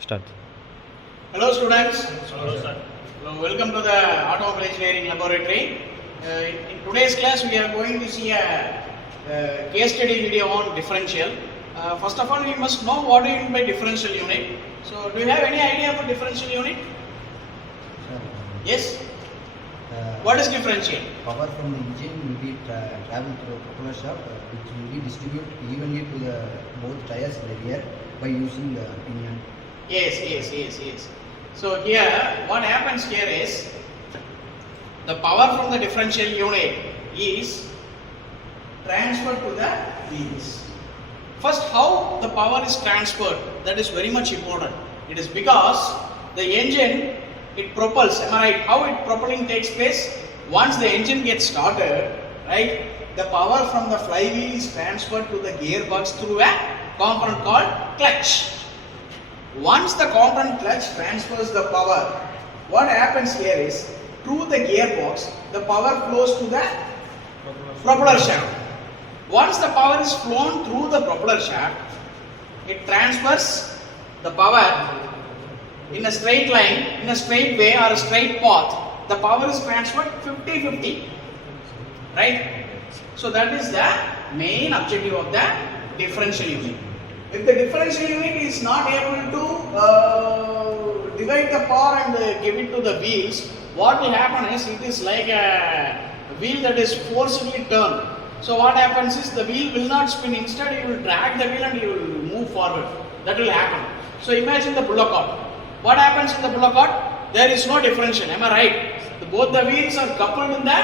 Start. Hello students. Hello, sir. Hello, welcome to the Automobile Engineering Laboratory. In today's class we are going to see a case study video on differential. First of all, we must know what do you mean by differential unit. So do you have any idea about differential unit? Sir, Yes? What is differential? power from the engine will be travel through propeller shaft, which will be distributed evenly to the both tires in the rear by using the pinion. Yes. So here, what happens here is, the power from the differential unit is transferred to the wheels. First, how the power is transferred, that is very much important. It is because the engine, it propels, am I right? How it propelling takes place? Once the engine gets started, right, the power from the flywheel is transferred to the gearbox through a component called clutch. Once the component clutch transfers the power, what happens here is, through the gearbox, the power flows to the propeller shaft. Once the power is flown through the propeller shaft, it transfers the power in a straight line, in a straight way or a straight path. The power is transferred 50-50, right? So that is the main objective of the differential unit. If the differential unit is not able to divide the power and give it to the wheels, what will happen is, it is like a wheel that is forcibly turned. So what happens is, the wheel will not spin, instead you will drag the wheel and you will move forward. That will happen. So imagine the Bullock cart. What happens in the Bullock cart? There is no differential, am I right? Both the wheels are coupled in the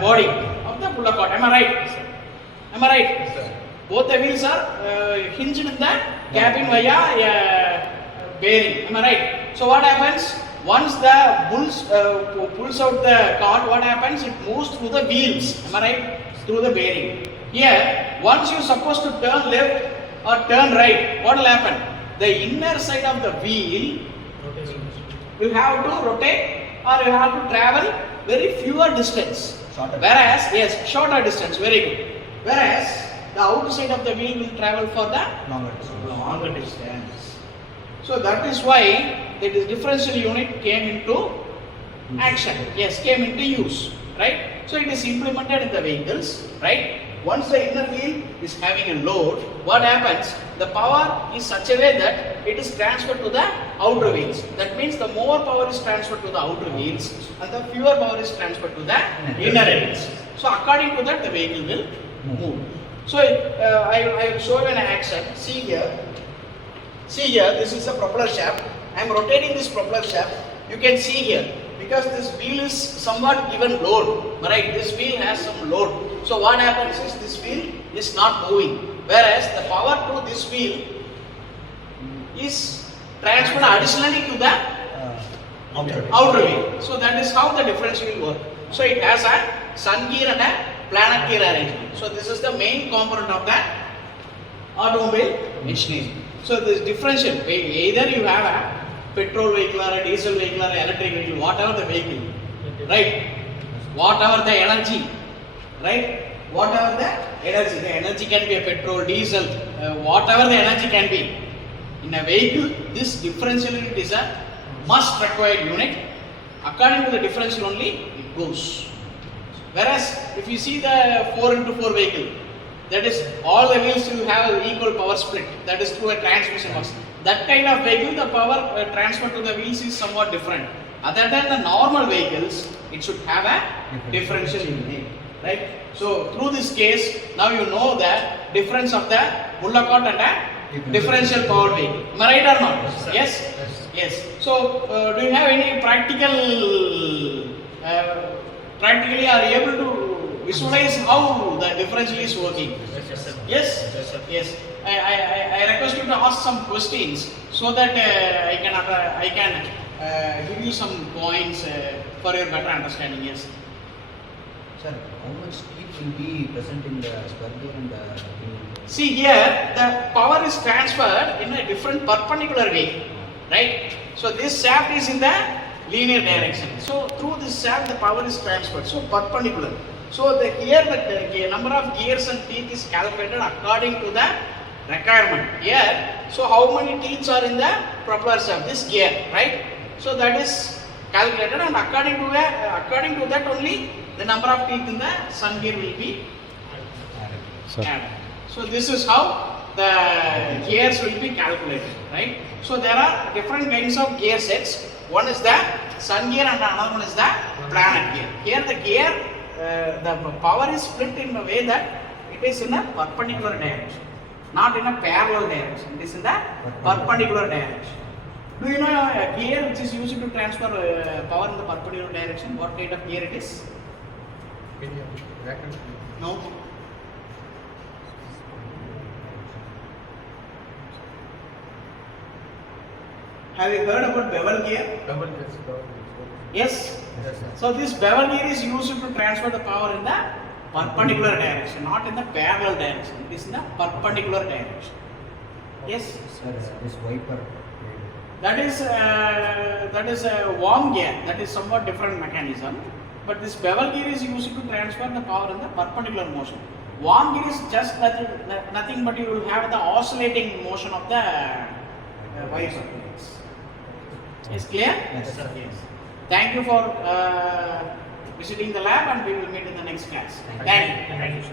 body of the Bullock cart, am I right? Am I right? Both the wheels are hinged in the cabin via bearing, am I right? So what happens? Once the pulls out the cart, what happens? It moves through the wheels, am I right? Through the bearing. Here, once you are supposed to turn left or turn right, what will happen? The inner side of the wheel, you have to rotate or you have to travel very fewer distance. Shorter. Shorter distance, very good. Whereas, the outside of the wheel will travel for the longer distance. So that is why the differential unit came into action. Yes, came into use, right? So it is implemented in the vehicles, right? Once the inner wheel is having a load, what happens? The power is such a way that it is transferred to the outer wheels. That means the more power is transferred to the outer wheels and the fewer power is transferred to the inner wheels. So according to that, the vehicle will move. So I will show you an action. See here, this is a propeller shaft. I am rotating this propeller shaft. You can see here, because this wheel is somewhat given load, right? This wheel has some load. So what happens is, this wheel is not moving, whereas the power to this wheel is transferred additionally to the outer wheel. So that is how the differential will work. So it has a sun gear and a planet gear arrangement. So this is the main component of the automobile engineering. So this differential, either you have a petrol vehicle or a diesel vehicle or electric vehicle, whatever the vehicle, right? Whatever the energy, right? Whatever the energy can be a petrol, diesel, whatever the energy can be. In a vehicle, this differential unit is a must required unit. According to the differential only, it goes. Whereas, if you see the 4x4 vehicle, that is, all the wheels will have an equal power split, that is through a transmission box. That kind of vehicle, the power transfer to the wheels is somewhat different. Other than the normal vehicles, it should have a differential unit, right? So through this case, now you know the difference of the Bullock cart and a differential powered vehicle. Am I right or not? Yes. So do you have any practically are you able to visualize how the differential is working? Yes. I request you to ask some questions so that I can give you some points for your better understanding. Yes. Sir, how much heat will be present in the square gear and the See here, the power is transferred in a different perpendicular way, right? So this shaft is in the linear direction. So through this shaft, the power is transferred. So perpendicular. So here the number of gears and teeth is calculated according to the requirement here. So So how many teeth are in the propeller shaft? This gear, right? So that is calculated, and according to that only the number of teeth in the sun gear will be added. So this is how the gears will be calculated, right? So there are different kinds of gear sets. One is the sun gear and another one is the planet gear. Here the gear, the power is split in a way that it is in a perpendicular direction, not in a parallel direction. It is in the perpendicular direction. Do you know a gear which is used to transfer power in the perpendicular direction? What kind of gear it is? No. Have you heard about bevel gear? Yes. So this bevel gear is used to transfer the power in the perpendicular direction, not in the parallel direction. It is in the perpendicular direction. Yes. Sir, this wiper. That is a worm gear. That is somewhat different mechanism. But this bevel gear is used to transfer the power in the perpendicular motion. Worm gear is just nothing but you will have the oscillating motion of the wires of gears. Is clear? Yes, sir. Yes. Thank you for visiting the lab, and we will meet in the next class. Thank you.